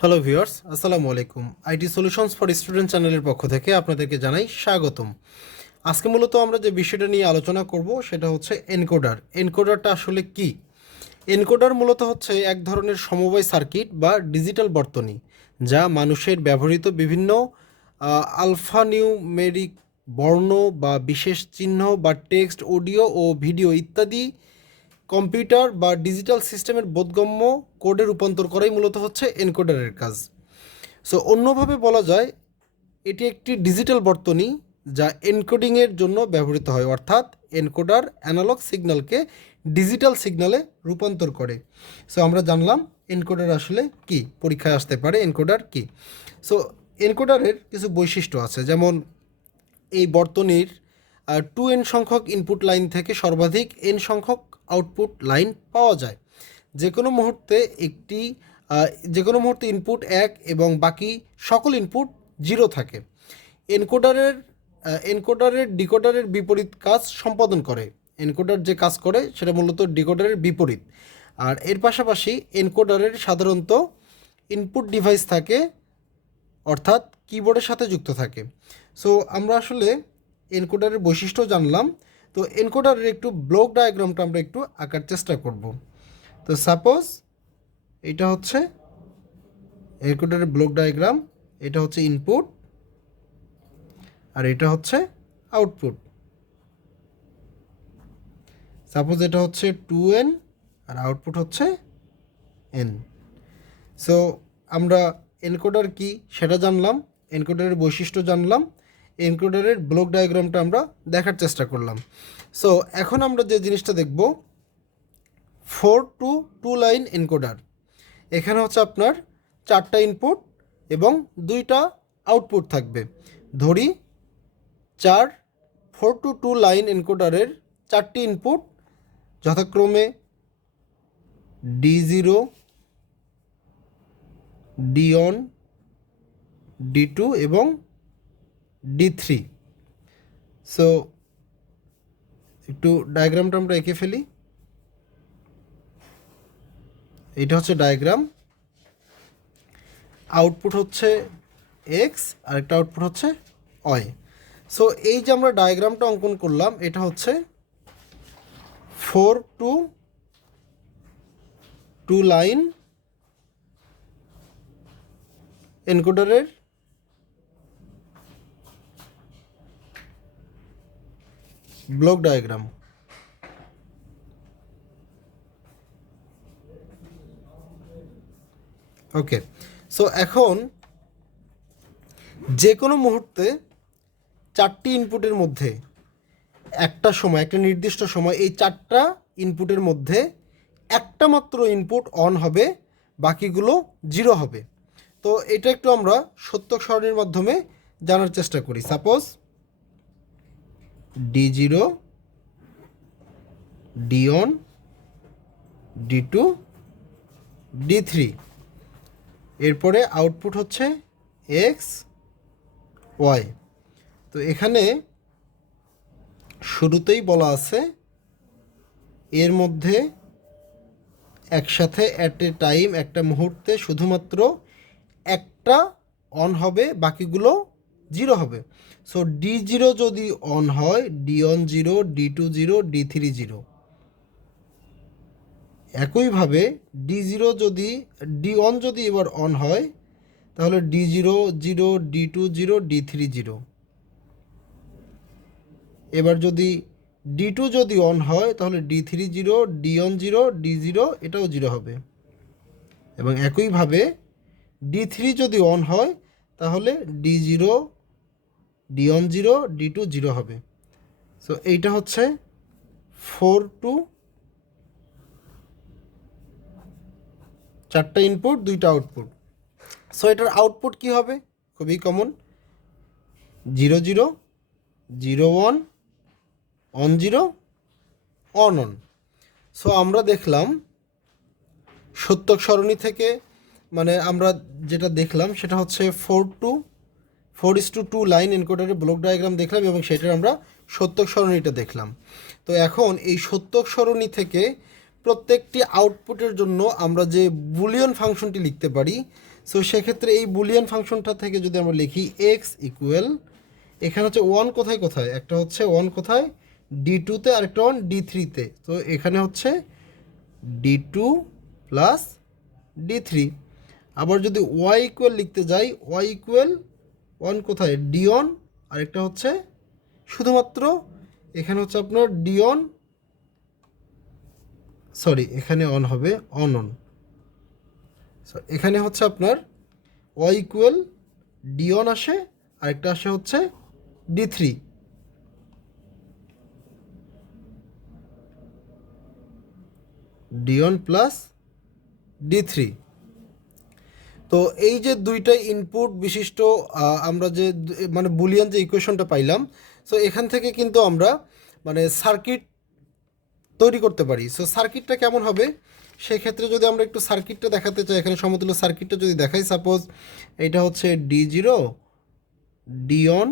Hello viewers, আসসালামু আলাইকুম। IT solutions for student চ্যানেলের পক্ষ থেকে আপনাদেরকে জানাই স্বাগতম। আজকে মূলত আমরা যে বিষয়টা নিয়ে আলোচনা করব সেটা হচ্ছে এনকোডার। এনকোডারটা আসলে কি? এনকোডার মূলত হচ্ছে এক ধরনের সমবায় সার্কিট বা ডিজিটাল বর্তনী, যা মানুষের ব্যবহৃত বিভিন্ন আলফানিউমেরিক বর্ণ বা বিশেষ চিহ্ন বা টেক্সট, অডিও ও ভিডিও ইত্যাদি কম্পিউটার বা ডিজিটাল সিস্টেমের বোধগম্য কোডে রূপান্তর করাই মূলত হচ্ছে এনকোডারের কাজ। সো অন্যভাবে বলা যায়, এটি একটি ডিজিটাল বর্তনী যা এনকোডিংয়ের জন্য ব্যবহৃত হয়, অর্থাৎ এনকোডার অ্যানালগ সিগন্যালকে ডিজিটাল সিগন্যালে রূপান্তর করে। সো আমরা জানলাম এনকোডার আসলে কি, পরীক্ষায় আসতে পারে এনকোডার কি। সো এনকোডারের কিছু বৈশিষ্ট্য আছে, যেমন এই বর্তনীর 2n সংখ্যক ইনপুট লাইন থেকে সর্বাধিক n সংখ্যক আউটপুট লাইন পাওয়া যায়। যে কোনো মুহূর্তে ইনপুট 1 এবং বাকি সকল ইনপুট 0 থাকে। এনকোডারের এনকোডারের ডিকোডারের বিপরীত কাজ সম্পাদন করে। এনকোডার যে কাজ করে সেটা মূলত ডিকোডারের বিপরীত। আর এর পাশাপাশি এনকোডারের সাধারণত ইনপুট ডিভাইস থাকে, অর্থাৎ কিবোর্ডের সাথে যুক্ত থাকে। সো আমরা আসলে এনকোডারের বৈশিষ্ট্য জানলাম। তো এনকোডারের একটু ব্লক ডায়াগ্রামটা আমরা একটু আঁকার চেষ্টা করব। তো সাপোজ এটা হচ্ছে এনকোডারের ব্লক ডায়াগ্রাম, এটা হচ্ছে ইনপুট আর এটা হচ্ছে আউটপুট। সাপোজ এটা হচ্ছে 2n আর আউটপুট হচ্ছে n। সো আমরা এনকোডার কি সেটা জানলাম, এনকোডারের বৈশিষ্ট্য জানলাম, এনকোডারের ব্লক ডায়াগ্রামটা আমরা দেখার চেষ্টা করলাম। সো এখন আমরা যে জিনিসটা দেখব, 4 to 2 লাইন এনকোডার। এখানে হচ্ছে আপনার 4টা ইনপুট এবং 2টা আউটপুট থাকবে। ধরি 4 to 2 লাইন এনকোডারের 4টি ইনপুট যথাক্রমে D0, D1, D2 এবং D3। সো একটু ডায়াগ্রামটা আমরা এঁকে ফেলি। এটা হচ্ছে ডায়াগ্রাম। আউটপুট হচ্ছে এক্স আর একটা আউটপুট হচ্ছে ওয়াই। সো এই যে আমরা ডায়াগ্রামটা অঙ্কন করলাম, এটা হচ্ছে 4 to 2 লাইন এনকোডারের ব্লক ডায়াগ্রাম। ওকে, সো এখন যে কোনো মুহূর্তে 4টি ইনপুটের মধ্যে একটা নির্দিষ্ট সময় এই 4টা ইনপুটের মধ্যে একটা মাত্র ইনপুট অন হবে, বাকিগুলো 0 হবে। তো এটা একটু আমরা সত্যক সারণীর মাধ্যমে জানার চেষ্টা করি। Suppose D0, D1, D2, D3। এরপরে আউটপুট হচ্ছে এক্স, ওয়াই। তো এখানে শুরুতেই বলা আছে এর মধ্যে একসাথে অ্যাট এ টাইম একটা মুহূর্তে শুধুমাত্র একটা অন হবে, বাকিগুলো 0 হবে। সো D0 যদি অন হয়, D1 0, D2 0, D3 0। একইভাবে D1 যদি এবার অন হয়, তাহলে D0 0, D2 0, D3 0। এবার যদি D2 যদি অন হয়, তাহলে D3 0, D1 0, D0 এটাও 0 হবে। এবং একইভাবে D3 যদি অন হয়, তাহলে D0, D1 0, D2 0 হবে। সো এইটা হচ্ছে 4 to 4টা ইনপুট 2টা আউটপুট। সো এটার আউটপুট কি হবে? খুবই common, 0 0, 0 1, on 0, on on. So আমরা দেখলাম সত্যক সারণী থেকে, মানে আমরা যেটা দেখলাম সেটা হচ্ছে 4:2 লাইন এনকোডারের ব্লক ডায়াগ্রাম দেখলাম এবং সেটার আমরা সত্যক সারণীটা দেখলাম। তো এখন এই সত্যক সারণী থেকে প্রত্যেকটি আউটপুটের জন্য আমরা যে বুলিয়ন ফাংশনটি লিখতে পারি, সো সেক্ষেত্রে এই বুলিয়ন ফাংশনটা থেকে যদি আমরা লিখি এক্স ইকুয়াল, এখানে হচ্ছে ওয়ান কোথায় কোথায়, একটা হচ্ছে ওয়ান কোথায় D2-তে, আরেকটা ওয়ান D3-তে। তো এখানে হচ্ছে D2 প্লাস D3। আবার যদি ওয়াই ইকুয়াল লিখতে যাই, ওয়াই ইকুয়াল ওয়ান কোথায় D1, আরেকটা হচ্ছে শুধুমাত্র এখানে হচ্ছে আপনার D1, সরি এখানে অন হবে অন অন, সো এখানে হচ্ছে আপনার ওয়াই ইকুয়াল D1 আসে, আরেকটা আসে হচ্ছে D3। D1 plus D3। তো এই যে দুইটা ইনপুট বিশিষ্ট আমরা যে মানে বুলিয়ান যে ইকুয়েশনটা পাইলাম, সো এখান থেকে কিন্তু আমরা মানে সার্কিট তৈরি করতে পারি। সো সার্কিটটা কেমন হবে, সেক্ষেত্রে যদি আমরা একটু সার্কিটটা দেখাতে চাই, এখানে সমতুল্য সার্কিটটা যদি দেখাই, সাপোজ এটা হচ্ছে D0, D1,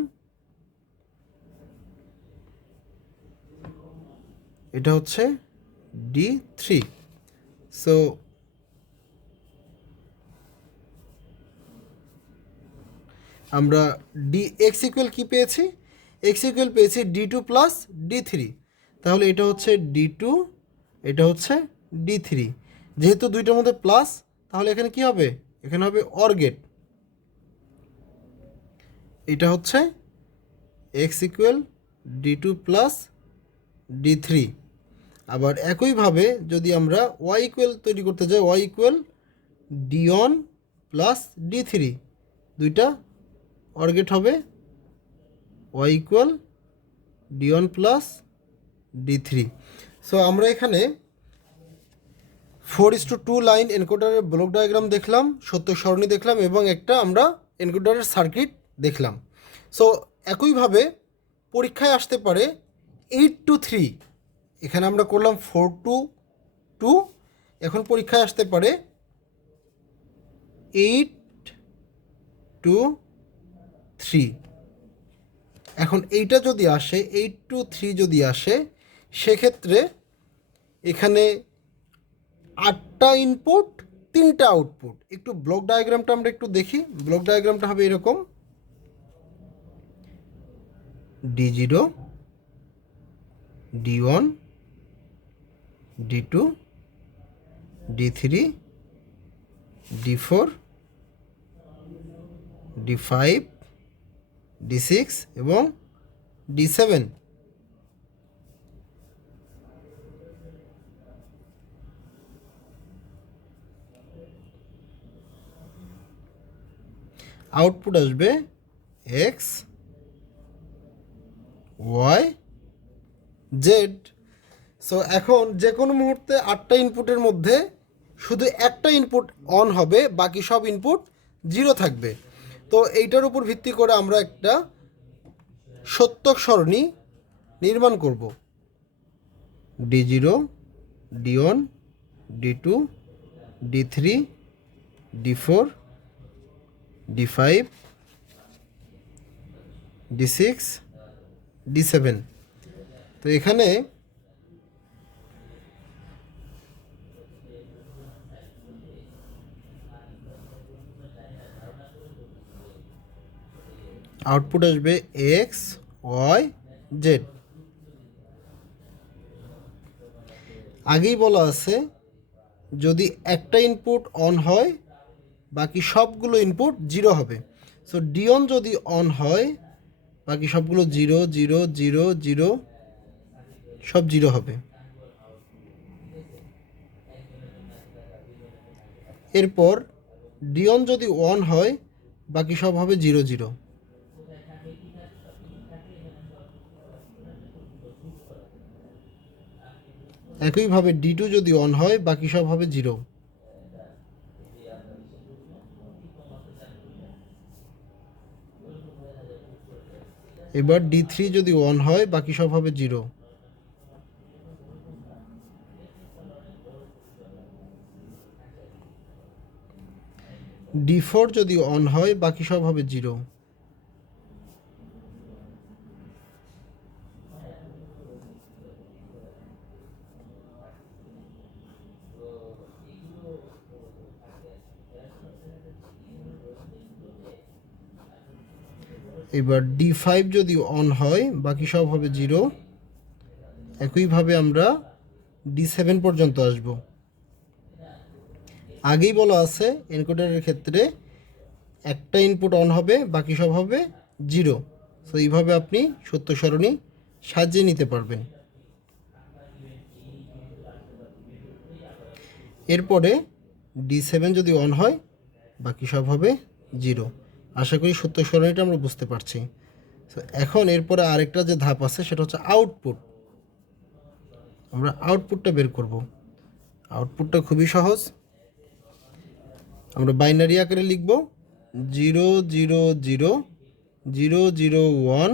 এটা হচ্ছে D3। সো আমরা এক্স ইকুয়াল কী পেয়েছি, এক্স ইকুয়াল পেয়েছি D2 প্লাস D3। তাহলে এটা হচ্ছে D2, এটা হচ্ছে D3। যেহেতু দুইটার মধ্যে প্লাস, তাহলে এখানে কি হবে, এখানে হবে অর গেট। এটা হচ্ছে x equal D2 plus D3। আবার একইভাবে যদি আমরা ওয়াই ইকুয়াল তৈরি করতে যাই, Y equal D1 plus D3, দুইটা অর গেট হবে y equal D1 plus D3। So আমরা এখানে 4:2 লাইন এনকোডারের ব্লক ডায়াগ্রাম দেখলাম, সত্য সারণী দেখলাম, এবং একটা আমরা এনকোডারের সার্কিট দেখলাম। সো একইভাবে পরীক্ষায় আসতে পারে 8-3, এখানে আমরা করলাম 4-2, এখন পরীক্ষায় আসতে পারে 8-3। এখন এইটা যদি আসে 8-3 যদি আসে, সেক্ষেত্রে এখানে 8টা ইনপুট, 3টা আউটপুট। একটু ব্লক ডায়াগ্রামটা আমরা একটু দেখি। ব্লক ডায়াগ্রামটা হবে এরকম, D0, D1, D2, D3, D4, D5, D6 এবং D7। আউটপুট আসবে এক্স, ওয়াই, জেড। সো এখন যে কোনো মুহূর্তে 8টা ইনপুটের মধ্যে শুধু একটা ইনপুট অন হবে, বাকি সব ইনপুট জিরো থাকবে। তো এইটার উপর ভিত্তি করে আমরা একটা সত্যক সারণী নির্মাণ করব। D0, D1, D2, D3, D4, D5, D6, D7। তো এখানে আউটপুট আসবে এক্স, ওয়াই, জেড। আগেই বলা আছে যদি একটা ইনপুট অন হয়, বাকি সবগুলো ইনপুট জিরো হবে। সো D1 যদি অন হয়, বাকি সবগুলো জিরো জিরো জিরো জিরো, সব জিরো হবে। এরপর D1 যদি অন হয়, বাকি সব হবে জিরো জিরো। একইভাবে D2 যদি অন হয়, বাকি সব হবে জিরো। এবার D3 যদি অন হয়, বাকি সব হবে জিরো। D4 যদি অন হয়, বাকি সব হবে জিরো। এবার D5 যদি অন হয় বাকি সব হবে 0। একইভাবে আমরা D7 পর্যন্ত আসব। আগেই বলা আছে এনকোডারের ক্ষেত্রে একটা ইনপুট অন হবে বাকি সব হবে 0। সো এইভাবে আপনি সত্য সারণী সাজিয়ে নিতে পারবেন। এরপরে D7 যদি অন হয় বাকি সব হবে 0। আশা করি সত্য সারণীটা আমরা বুঝতে পারছি। তো এখন এরপরে আরেকটা যে ধাপ আছে সেটা হচ্ছে আউটপুট। আমরা আউটপুটটা বের করব। আউটপুটটা খুবই সহজ। আমরা বাইনারি আকারে লিখব 0 0 0 0 0 1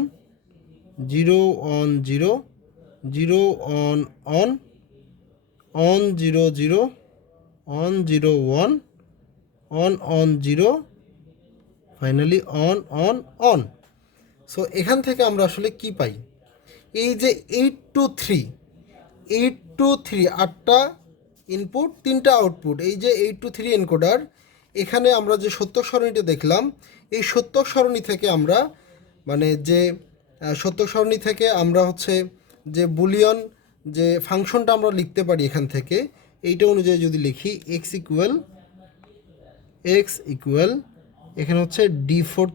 0 on 0 0 on on on 0 0 on 0 1 on 0 finally on. So এখান থেকে আমরা আসলে কি পাই? এই যে 8 to 3 8টা ইনপুট 3টা আউটপুট, এই যে 8 to 3 এনকোডার। এখানে আমরা যে সত্য সারণীটা দেখলাম, এই সত্য সারণী থেকে আমরা সত্য সারণী থেকে আমরা হচ্ছে যে বুলিয়ন যে ফাংশনটা আমরা লিখতে পারি এখান থেকে, এইটা অনুযায়ী যদি লিখি এক্স ইকুয়াল এখানে হচ্ছে D4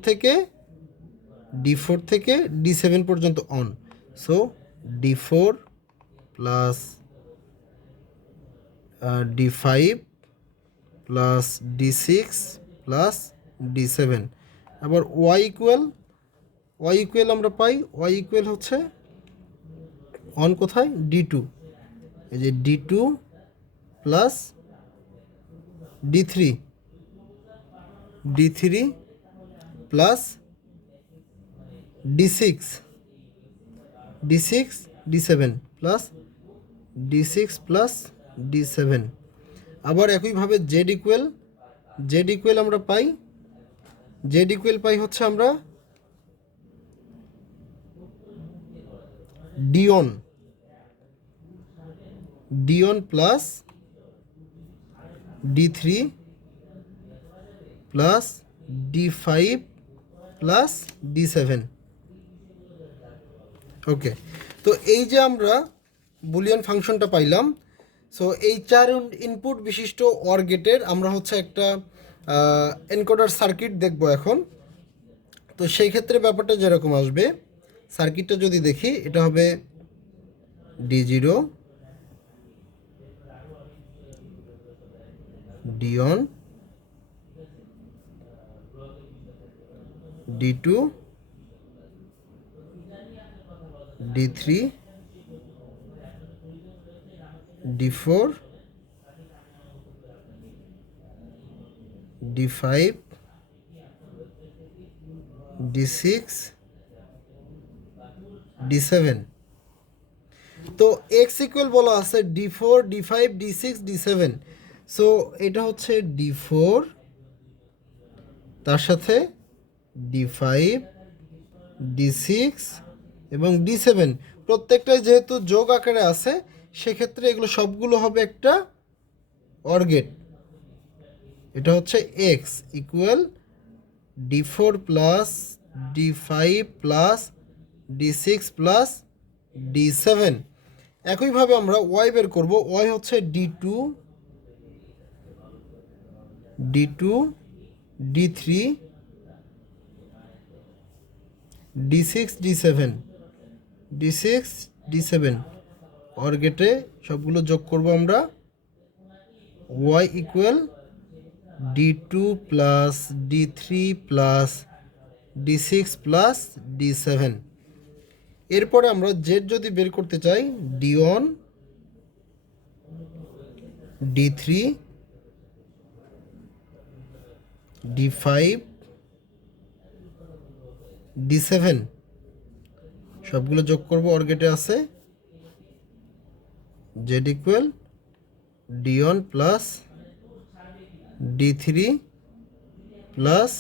থেকে D7 পর্যন্ত on. So D4 plus D5 plus D6 plus D7। আবার ওয়াই ইকুয়াল আমরা পাই, ওয়াই ইকুয়াল হচ্ছে অন কোথায়? D2। এই যে D2 plus D3 plus D6 D7 plus D6 plus D7। আবার একইভাবে জেড ইকুয়াল আমরা পাই, হচ্ছে আমরা Dion plus D3 plus D5 plus D7। ওকে, তো এই যে আমরা বুলিয়ান ফাংশনটা পাইলাম। সো এই 4 ইনপুট বিশিষ্ট অর গেটের আমরা হচ্ছে একটা এনকোডার সার্কিট দেখব এখন। তো সেই ক্ষেত্রে ব্যাপারটা যেরকম আসবে, সার্কিটটা যদি দেখি, এটা হবে D0 Dion D2 D3 D4 D5 D6 D7। তো এক্স ইকুয়াল বলা আছে D4 D5 D6 D7। So এটা হচ্ছে D4, তার সাথে D5 D6 এবং D7, প্রত্যেকটাই যেহেতু যোগ আকারে আছে সেক্ষেত্রে এগুলো সবগুলো হবে একটা অর গেট। এটা হচ্ছে x equal D4 plus D5 plus D6 plus D7। একইভাবে আমরা ওয়াই বের করব। ওয়াই হচ্ছে D2 D3 D6 D7 or গেটে সবগুলো যোগ করব আমরা। Y equal D2 plus D3 plus D6 plus D7। এরপরে আমরা জেড যদি বের করতে চাই, D1 D3 D5 D7 সবগুলো যোগ করব, অর গেটে আছে Z equal D1 plus D3 plus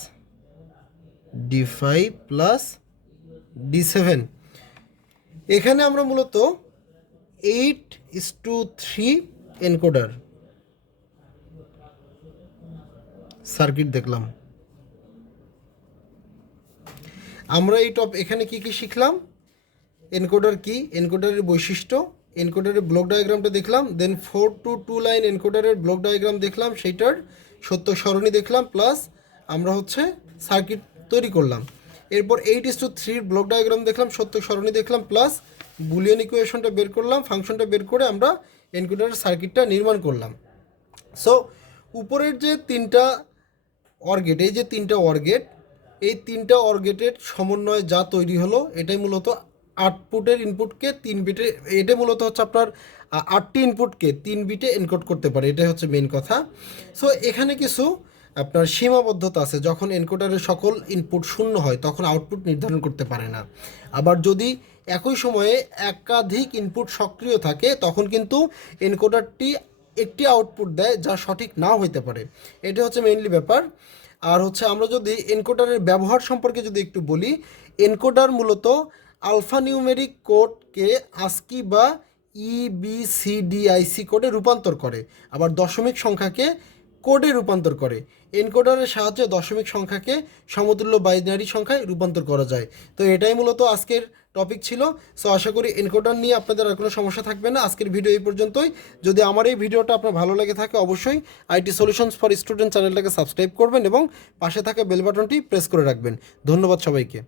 D5 plus D7। এখানে আমরা মূলত 8:3 এনকোডার সার্কিট দেখলাম। আমরা এখানে কি শিখলাম, এনকোডার কি, এনকোডারের বৈশিষ্ট্য, এনকোডারের ব্লক ডায়াগ্রামটা দেখলাম, দেন 4 to 2 লাইন এনকোডারের ব্লক ডায়াগ্রাম দেখলাম, সেইটার সত্য সরণি দেখলাম, প্লাস আমরা সার্কিট তৈরি করলাম। এরপর 8:3 ব্লক ডায়াগ্রাম দেখলাম, সত্য সরণি দেখলাম, প্লাস বুলিয়ান ইকুয়েশনটা বের করলাম, ফাংশনটা বের করে আমরা এনকোডারের সার্কিটটা নির্মাণ করলাম। সো উপরের যে তিনটা অরগেট, এই যে তিনটা অরগেট, এই তিনটা অরগেটের সমন্বয়ে যা তৈরি হলো এটাই মূলত আউটপুটের ইনপুটকে 3 বিটে, এটা মূলত আপনার 8টি ইনপুটকে 3 বিটে এনকোড করতে পারে, এটাই মেইন কথা। সো এখানে কিছু আপনার সীমাবদ্ধতা আছে, যখন এনকোডারের সকল ইনপুট শূন্য হয় তখন আউটপুট নির্ধারণ করতে পারে না। আবার যদি একই সময়ে একাধিক ইনপুট সক্রিয় থাকে তখন কিন্তু এনকোডারটি একটি আউটপুট দেয় যা সঠিক নাও হইতে পারে, এটা মেইনলি ব্যাপার। আর আমরা যদি এনকোডারের ব্যবহার সম্পর্কে যদি একটু বলি, এনকোডার মূলত আলফা নিউমেরিক কোডকে আস্কি বা EBCDIC কোডে রূপান্তর করে, আবার দশমিক সংখ্যাকে কোডে রূপান্তর করে। এনকোডারের সাহায্যে দশমিক সংখ্যাকে সমতুল্য বাইনারি সংখ্যায় রূপান্তর করা যায়। তো এটাই মূলত আজকের টপিক ছিল। সো আশা করি এনকোডার নিয়ে আপনাদের আর কোনো সমস্যা থাকবে না। আজকের ভিডিও এই পর্যন্তই। যদি আমার এই ভিডিওটা আপনার ভালো লেগে থাকে অবশ্যই আইটি সলিউশনস ফর স্টুডেন্ট চ্যানেলটাকে সাবস্ক্রাইব করবেন এবং পাশে থাকা বেল বাটনটি প্রেস করে রাখবেন। ধন্যবাদ সবাইকে।